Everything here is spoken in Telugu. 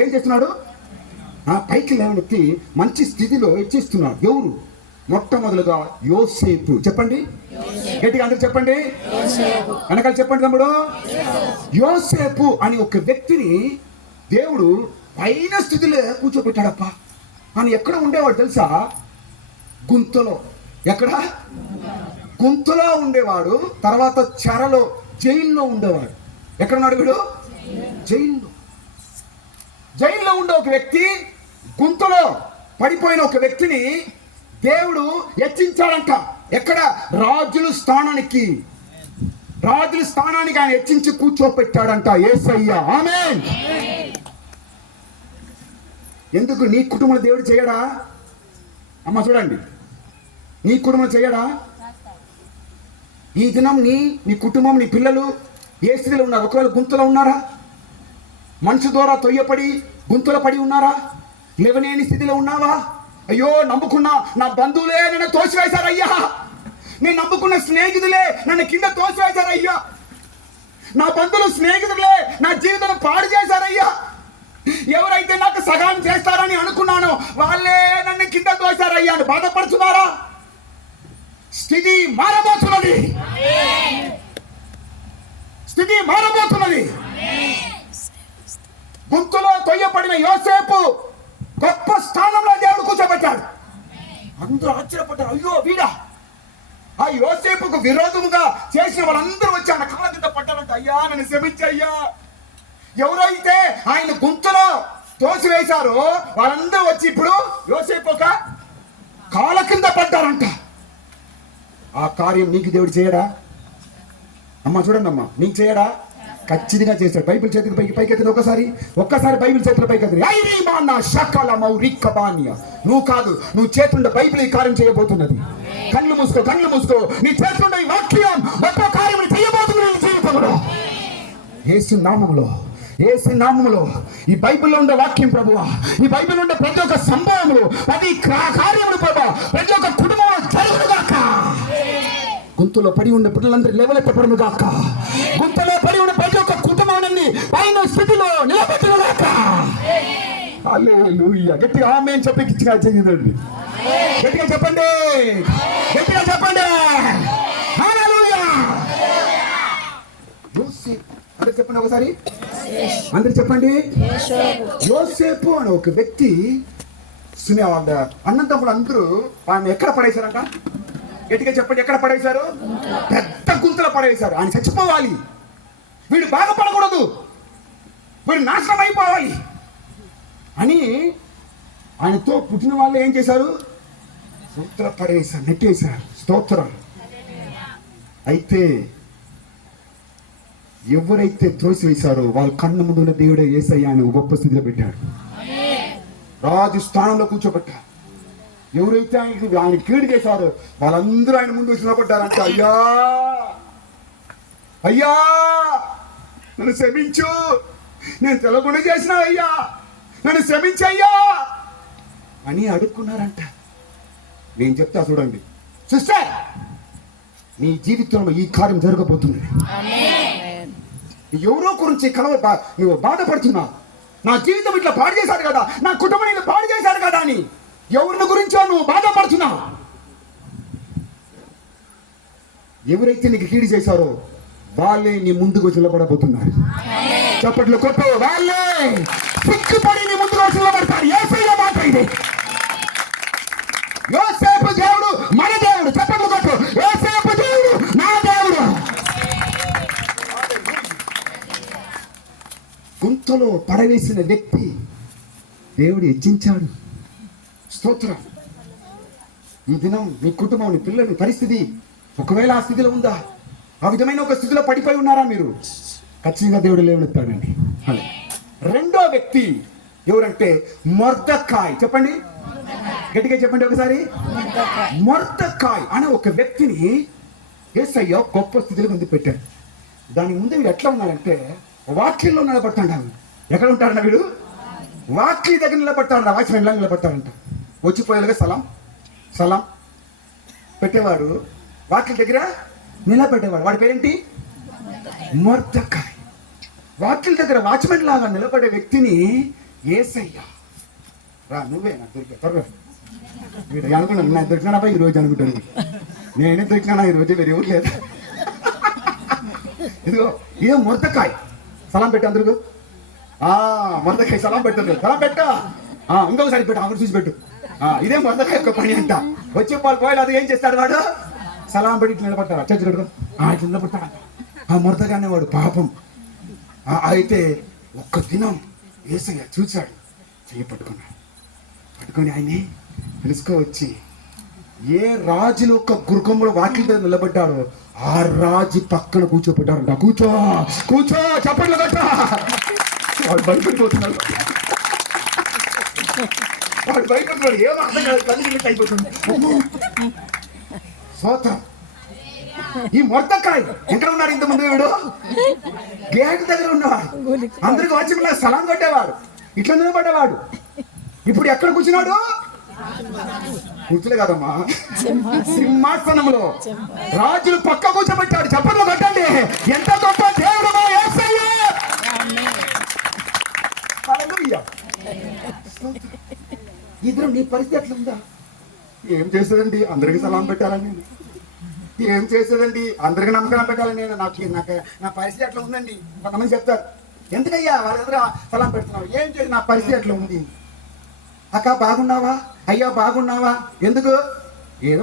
ఏం చేస్తున్నాడు? పైకి లేవనెత్తి మంచి స్థితిలో ఇచ్చిస్తున్నాడు. ఎవరు? మొట్టమొదలుగా యోసేపు. చెప్పండి గట్టిగా, అందరూ చెప్పండి, వెనకాల చెప్పండి తమ్ముడు. యోసేపు అని ఒక వ్యక్తిని దేవుడు పైన స్థితిలో కూర్చోబెట్టాడప్ప. అని ఎక్కడ ఉండేవాడు తెలుసా? గుంతలో. ఎక్కడ? గుంతలో ఉండేవాడు. తర్వాత చెరలో, జైల్లో ఉండేవాడు. ఎక్కడ ఉన్నాడు వీడు? జైల్లో. జైల్లో ఉండే ఒక వ్యక్తి, గుంతలో పడిపోయిన ఒక వ్యక్తిని దేవుడు హెచ్చించాడంట. ఎక్కడ? రాజుల స్థానానికి ఆయన హెచ్చించి కూర్చోపెట్టాడంట యేసయ్య. ఆమేన్. ఎందుకు? నీ కుటుంబంలో దేవుడు చేయడా? అమ్మ చూడండి, నీ కుటుంబంలో చేయడా? ఈ దినం నీ కుటుంబం, నీ పిల్లలు ఏ స్థితిలో ఉన్నారు? ఒకవేళ గుంతలో ఉన్నారా? మనిషి ద్వారా తొయ్యపడి గుంతలో పడి ఉన్నారా? లేవనేని స్థితిలో ఉన్నావా? అయ్యో, నమ్ముకున్న నా బంధువులే నన్ను తోసివేశారయ్యా, నేను నమ్ముకున్న స్నేహితులే నన్ను కింద తోసివేశారయ్యా, నా బంధువులు స్నేహితులే నా జీవితాన్ని పాడు చేశారయ్యా, ఎవరైతే నాకు సహాయం చేస్తారని అనుకున్నానో వాళ్ళే నన్ను కింద తోశారయ్యా అని బాధపడుతున్నారా? స్థితి మారబోతున్నది. స్థితి మారబోతున్నది. గుంతలో తొయ్యపడిన యోసేపు గొప్ప స్థానంలో దేవుడు కూర్చోబెట్టాడు. అందరూ ఆశ్చర్యపడ్డారు. అయ్యో, వీడా? ఆ యోసేపుకు విరోధముగా చేసిన వాళ్ళందరూ వచ్చి ఆయన కాళ్ళ కింద పడ్డారంట. అయ్యా, నన్ను క్షమించయ్యా. ఎవరైతే ఆయన గుంతలో తోసివేశారో వాళ్ళందరూ వచ్చి ఇప్పుడు యోసేపు ఒక కాళ్ళ కింద పడ్డారంట. ఆ కార్యం నీకు దేవుడు చేయడా? అమ్మ చూడండి అమ్మా, నీకు చేయడా? ఖచ్చితంగా చేస్తాడు. బైబిల్ చేతులు పైకెత్తిన ఒక్కసారి బైబిల్ చేతులు పైకెత్తి. నువ్వు కాదు, నువ్వు చేతుండే బైబిల్ ఈ కార్యం చేయబోతున్నది. కళ్ళు మూసుకో. నీ చేతుండే ఈ వాక్యం గొప్ప కార్యం చేయబోతున్నది నీ జీవితంలో. యేసు నామములో ఈ బైబిల్లో ఉండే వాక్యం ప్రభువా, ఈ బైబిల్ ఉండే ప్రతి ఒక్క సంభవములు, ప్రతి కార్యములు ప్రభువా, ప్రతి ఒక్క కుటుంబంలో జరుగుగాక. గుంతలో పడి ఉండే పిల్లలందరూ లేవలెత్తపడును గాక. గుంతలో పడి ఉన్న ప్రతి ఒక్క కుటుంబాన్ని పైన స్థితిలో నిలబెట్టును గాక. హల్లెలూయా. గట్టిగా ఆమేన్ చెప్పి చేయండి. గట్టిగా చెప్పండి. హల్లెలూయా. యోసేపు. అందరూ చెప్పండి ఒకసారి. అందరూ చెప్పండి. యోసేపు అని ఒక వ్యక్తి అన్నదమ్ములు అందరూ ఆయన ఎక్కడ పడేశారంట? గట్టిగా చెప్పండి. ఎక్కడ పడేశారు? పెద్ద గుంతలో పడేశారు. ఆయన చచ్చిపోవాలి, వీడు బాధపడకూడదు, వీడు నాశనం అయిపోవాలి అని ఆయనతో పుట్టిన వాళ్ళు ఏం చేశారు? పడేశారు, నెట్టేశారు. స్తోత్రం. అయితే ఎవరైతే త్రోసివేశారో వాళ్ళ కన్ను ముందున్న దేవుడే యేసయ్య ఆయన గొప్ప స్థితిలో పెట్టాడు. రాజు స్థానంలో కూర్చోబెట్టారు. ఎవరైతే ఆయన కీడు చేశారో వాళ్ళందరూ ఆయన ముందు వచ్చి నిలబడ్డారంట. అయ్యా నన్ను క్షమించు, నేను తెలకుండా చేసినా అయ్యా, నన్ను క్షమించయ్యా అని అడుక్కున్నారంట. నేను చెప్తా చూడండి సిస్టర్, నీ జీవితంలో ఈ కార్యం జరగబోతుంది. ఎవరో గురించి నువ్వు బాధపడుతున్నావు. నా జీవితం ఇట్లా పాడు చేశాడు కదా, నా కుటుంబం ఇట్లా పాడు చేశాడు కదా అని ఎవరిని గురించో నువ్వు బాధపడుతున్నావు. ఎవరైతే నీకు కీడు చేశారో వాళ్ళే నీ ముందుకు వచ్చి నిలబడబోతున్నారు. చప్పట్లు కొట్టు. వాళ్ళే సిగ్గుపడి నీ ముందుకు వచ్చి నిలబడతారు. యేసయ్య మాట ఇది. యోసేపు దేవుడు మన దేవుడు. చప్పట్లు కొట్టు. యోసేపు దేవుడు నా దేవుడు. గుంతలో పడవేసిన వ్యక్తి దేవుడు హెచ్చించాడు. స్తోత్రం. ఈ దినం మీ కుటుంబం, నీ పిల్లల పరిస్థితి ఒకవేళ ఆ స్థితిలో ఉందా? ఆ విధమైన ఒక స్థితిలో పడిపోయి ఉన్నారా మీరు? ఖచ్చితంగా దేవుడు లేవనెత్తాడండి. రెండో వ్యక్తి ఎవరంటే మొర్దెకాయ్. చెప్పండి, గట్టిగా చెప్పండి ఒకసారి. మొర్దెకాయ్ అనే ఒక వ్యక్తిని యేసయ్య గొప్ప స్థితిలో ముందు పెట్టాడు. దాని ముందు వీడు ఎట్లా ఉన్నాడంటే వాక్యంలో నిలబడతాడు. ఎక్కడ ఉంటాడన్న వీడు? వాక్య దగ్గర నిలబడతాడు. వాక్యం ఎలా నిలబడతాడంట? వచ్చిపోయేలాగా సలాం పెట్టేవాడు. వాక్య దగ్గర నిలబెట్టేవాడు. వాడి పేరేంటి? మొర్దెకాయ్. వాకిల దగ్గర వాచ్మెన్ లాగా నిలబడే వ్యక్తిని యేసయ్య రా నువ్వే నాకు దొరికా త్వరగా వీడు అనుకున్నాను నాకు దొరికినాడా ఈ రోజు అనుకుంటాను నేనే దొరికినా ఈ రోజు వేరే ఎవరు లేదు ఇదిగో ఇదే మురతకాయ సలాం పెట్టు అందరు మురతకాయ సలాం పెట్టు సలాం పెట్ట ఇంకొకసారి పెట్టు అక్కడ చూసి పెట్టు ఇదే మురతకాయ యొక్క పని అంట వచ్చే పాలు పోయాలి అది ఏం చేస్తాడు వాడు సలాం పెట్టి ఇట్లా నిలబడతాడు చచ్చి ఇట్లా నిలబడతాడు ఆ మురతగానే వాడు పాపం అయితే ఒక్క దినం యేసయ్య చూశాడు చెయ్యి పట్టుకొని ఆయన్ని తెలుసుకోవచ్చి ఏ రాజులు ఒక గృహంలో వాకిలి దగ్గర నిలబడ్డాడో ఆ రాజు పక్కన కూర్చోబెట్టారంట కూర్చో కూర్చో చప్పట్లు కట్ట వాడు భయపడిపోతున్నాడు ఏమో అర్థం కాదు కలిగినట్టు అయిపోతుంది స్తోత్రం ఈ మొరతకాయ ఎక్కడ ఉన్నాడు ఇంతమంది వీడు గేట్ దగ్గర ఉన్నవాడు అందరికి వచ్చి సలాం కొట్టేవాడు ఇట్లా నిలబడ్డేవాడు ఇప్పుడు ఎక్కడ కూర్చున్నాడు కూర్చులే కదమ్మా సింహాసనంలో రాజులు పక్క కూర్చోబెట్టాడు చప్పట్లు కొట్టండి ఎంత గొప్ప దేవుడు ఇద్దరు నీ పరిస్థితి ఎట్లా ఉందా ఏం చేసేదండి అందరికి సలాం పెట్టాలని నేను ఏం చేసేదండి అందరికి నమ్మకం పెట్టాలని నేను నాకు నా పరిస్థితి ఎట్లా ఉందండి కొంతమంది చెప్తారు ఎందుకయ్యా వాళ్ళ దగ్గర సలాం పెడుతున్నావు ఏం చేసి నా పరిస్థితి ఎట్లా ఉంది అక్క బాగున్నావా అయ్యా బాగున్నావా ఎందుకు ఏదో